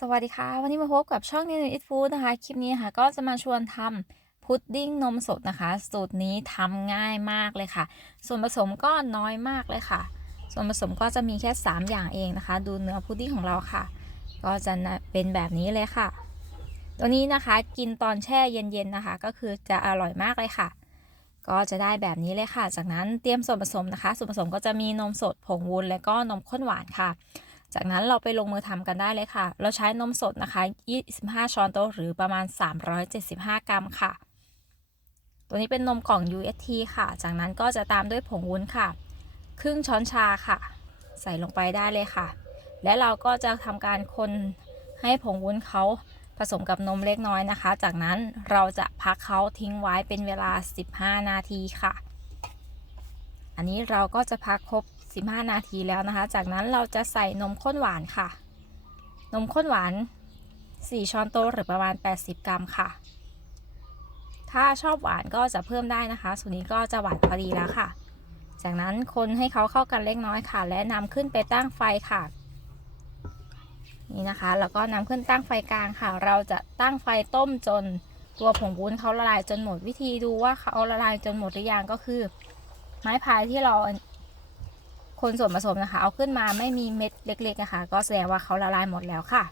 สวัสดีค่ะ วันนี้มาพบกับช่องนิวอิทฟู้ดนะคะ คลิปนี้ค่ะ ก็จะมาชวนทำพุดดิ้งนมสดนะคะ สูตรนี้ทำง่ายมากเลยค่ะ ส่วนผสมก็น้อยมากเลยค่ะ ส่วนผสมก็จะมีแค่ 3 อย่างเองนะคะ ดูเนื้อพุดดิ้งของเราค่ะ ก็จะเป็นแบบนี้เลยค่ะ ตัวนี้นะคะกินตอนแช่เย็นๆนะคะ ก็คือจะอร่อยมากเลยค่ะ ก็จะได้แบบนี้เลยค่ะ จากนั้นเตรียมส่วนผสมนะคะ ส่วนผสมก็จะมีนมสดผงวุ้นและก็นมข้นหวานค่ะ จากนั้นเราไปลงมือทำกันได้เลยค่ะ เราใช้นมสดนะคะ 25 ช้อนโต๊ะหรือประมาณ 375 กรัมค่ะ ตัวนี้เป็นนมกล่อง UST ค่ะ จากนั้นก็จะตามด้วยผงวุ้นค่ะ ครึ่งช้อนชาค่ะ ใส่ลงไปได้เลยค่ะ และเราก็จะทำการคนให้ผงวุ้นเขาผสมกับนมเล็กน้อยนะคะ จากนั้นเราจะพักเขาทิ้งไว้เป็นเวลา 15 นาทีค่ะ อันนี้เราก็จะพักครบ 15 นาทีแล้วนะคะ จากนั้นเราจะใส่นมข้นหวานค่ะ นมข้นหวาน 4 ช้อนโต๊ะหรือประมาณ 80 กรัมค่ะ ถ้าชอบหวานก็จะเพิ่มได้นะคะส่วนนี้ก็จะหวานพอดีแล้วค่ะ จากนั้นคนให้เขาเข้ากันเล็กน้อยค่ะ และนำขึ้นไปตั้งไฟค่ะนี่นะคะแล้วก็นำขึ้นตั้งไฟกลางค่ะ เราจะตั้งไฟต้มจนตัวผงวุ้นเขาละลายจนหมดวิธีดูว่าเขาละลายจนหมดหรือยังก็คือ ไม้พายที่เรา คนส่วนผสมนะคะ เอาขึ้นมาไม่มีเม็ดเล็กๆนะคะ ก็แสดงว่าเขาละลายหมดแล้วค่ะ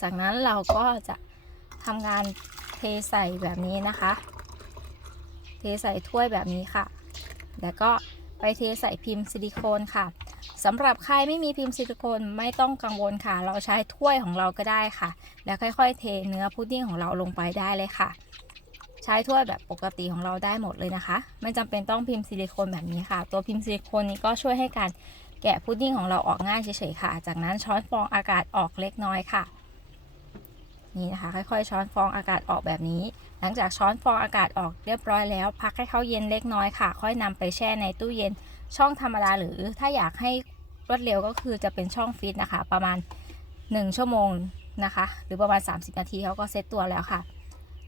จากนั้นเราก็จะทำการเทใส่แบบนี้นะคะ เทใส่ถ้วยแบบนี้ค่ะ แล้วก็ไปเทใส่พิมพ์ซิลิโคนค่ะสำหรับใครไม่มีพิมพ์ซิลิโคนไม่ต้องกังวลค่ะ เราใช้ถ้วยของเราก็ได้ค่ะ แล้วค่อยๆ เทเนื้อพุดดิ้งของเราลงไปได้เลยค่ะ ใช้ถ้วยแบบปกติของเราได้หมดเลยนะคะ ไม่จำเป็นต้องพิมพ์ซิลิโคนแบบนี้ค่ะ ตัวพิมพ์ซิลิโคนนี้ก็ช่วยให้การแกะพุดดิ้งของเราออกง่ายเฉยๆค่ะ จากนั้นช้อนฟองอากาศออกเล็กน้อยค่ะ นี่นะคะ ค่อยๆ ช้อนฟองอากาศออกแบบนี้ หลังจากช้อนฟองอากาศออกเรียบร้อยแล้ว พักให้เขาเย็นเล็กน้อยค่ะ ค่อยนำไปแช่ในตู้เย็นช่องธรรมดาหรือถ้าอยากให้รวดเร็วก็คือจะเป็นช่องฟรีซนะคะ ประมาณ 1 ชั่วโมงนะคะ หรือประมาณ 30 นาทีเขาก็เซตตัวแล้วค่ะ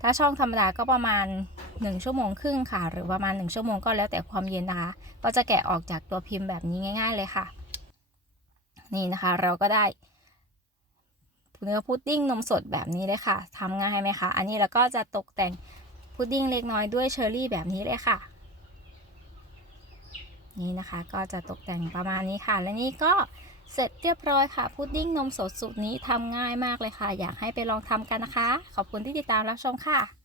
ถ้าช่องธรรมดาก็ประมาณ 1 ชั่วโมงครึ่งค่ะ หรือประมาณ 1 ชั่วโมงก็แล้วแต่ความเย็นนะคะ ก็จะแกะออกจากตัวพิมพ์แบบนี้ง่าย ๆ เลยค่ะ นี่นะคะเราก็ได้เนื้อพุดดิ้งนมสดแบบนี้เลยค่ะทำง่ายไหมคะ อันนี้เราก็จะตกแต่งพุดดิ้งเล็กน้อยด้วยเชอร์รี่แบบนี้เลยค่ะ นี่นะคะก็จะตกแต่งประมาณนี้ค่ะ และนี่ก็ เสร็จเรียบร้อยค่ะ พุดดิ้งนมสดสูตรนี้ทำง่ายมากเลยค่ะ อยากให้ไปลองทำกันนะคะ ขอบคุณที่ติดตามรับชมค่ะ